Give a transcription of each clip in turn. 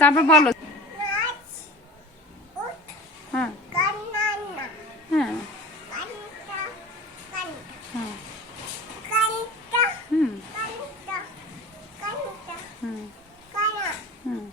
তারপর বলো। হ্যাঁ হ্যাঁ হ্যাঁ হুম হুম হুম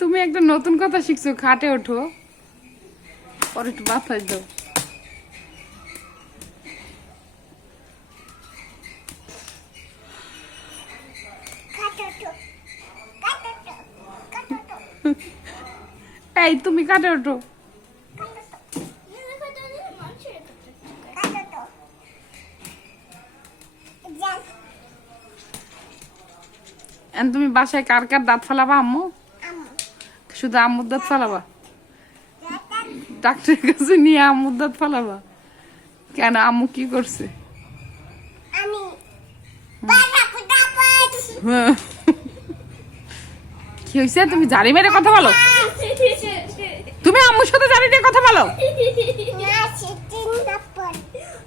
তুমি একটা নতুন কথা শিখছো, খাটে ওঠো, পরে একটু বাতাস দাও। এই তুমি কাটে ওঠো। তুমি বাসায় কার কার দাঁত ফালাবা? আম্মু? শুধু আম্মুর দাঁত ফালাবা? ডাক্তারের কাছে নিয়ে আম্মুর দাঁত ফালাবা কেন? আম্মু কি করছে? কি হয়েছে? তুমি জারি মেরে কথা বলো? তুমি আম্মুর সাথে জারি নিয়ে কথা বলো?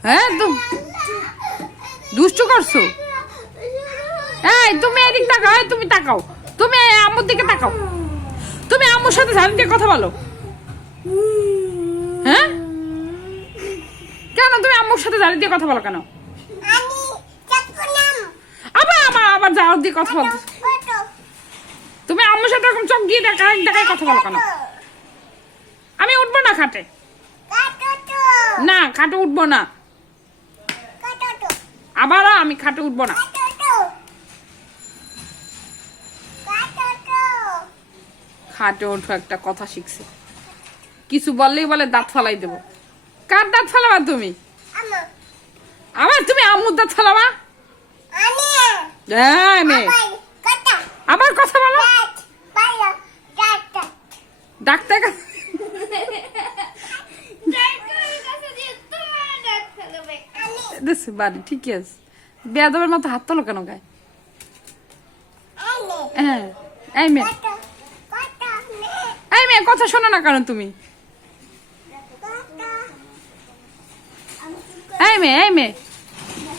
হ্যাঁ দুষ্টু করছো? এই তুমি এদিক তাকাও, তুমি তাকাও, তুমি আম্মুর দিকে তাকাও। তুমি আম্মুর সাথে জারি নিয়ে কথা বলো? হ্যাঁ কেন তুমি আম্মুর সাথে জারি দিয়ে কথা বলো কেন? আবার যাও দিয়ে কথা বল। তুমি আম্মুর সাথে এরকম চোখ দিয়ে দেখায় কথা বলো কেন? আমি উঠবো না খাটে। না খাটে উঠবো না। আবার আমি খাটে উঠবো না। খাটে ওঠো একটা কথা শিখছে, কিছু বললেই বলে দাঁত ফালাই দেবো। কার দাঁত ফালাবা তুমি? আবার তুমি আম্মুর দাঁত ফালাবা? আবার কথা বলো। ডাক্তার বাড়ি ঠিকই আছে। বেয়াদবের মতো হাত তোলো কেন গায়ে? হ্যাঁ এই মেয়ে কথা শোনো না কেন তুমি? এই মেয়ে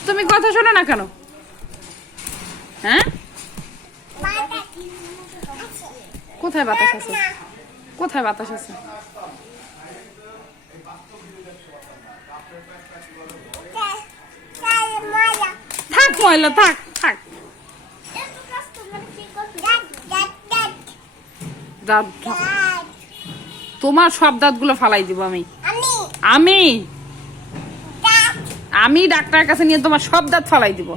তুমি কথা শোনো না কেন? হ্যাঁ কোথায় বাতাস আছে? কোথায় বাতাস আছে? থাক ময়লা, থাক থাক। তোমার সব দাঁত গুলো ফালাই দিব আমি। আমি ডাক্তারের কাছে নিয়ে তোমার সব দাঁত ফালাই দিব।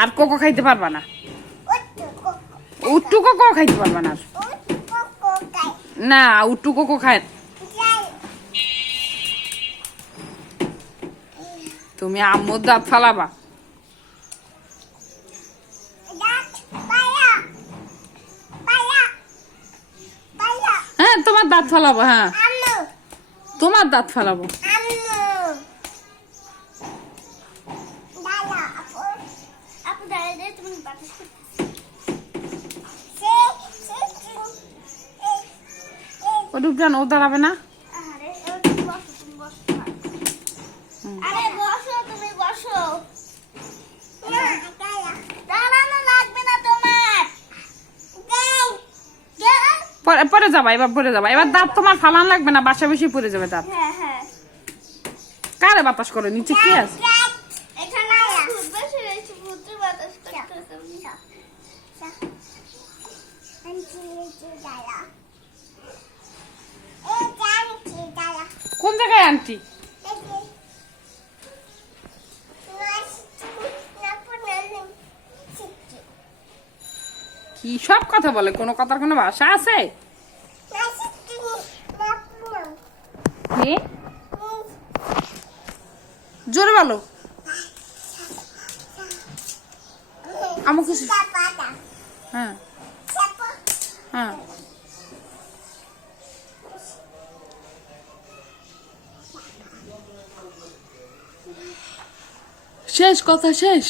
আর কোকো খাইতে পারবা না। উট্টু কোকো খাইতে পারবা না। না উট্টু কোকো খায়। তুমি আম্মুর দাঁত ফালাবা? হ্যাঁ তোমার দাঁত ফালাবো। হ্যাঁ তোমার দাঁত ফালাবো। ও ডুবজান ও দাঁড়াবে না। পরে যাবা, এবার পরে যাবা। এবার দাঁত তোমার ফালান লাগবে না, বাসা বেশি পরে যাবে দাঁত। কারে বাতাস করে নিচে কি আছে? কোন জায়গায় আন্টি? কি সব কথা বলে, কোনো কথার কোনো ভাষা আছে? কি? জোরে বলো। আমাকে হ্যাঁ হ্যাঁ শেষ কথা শেষ।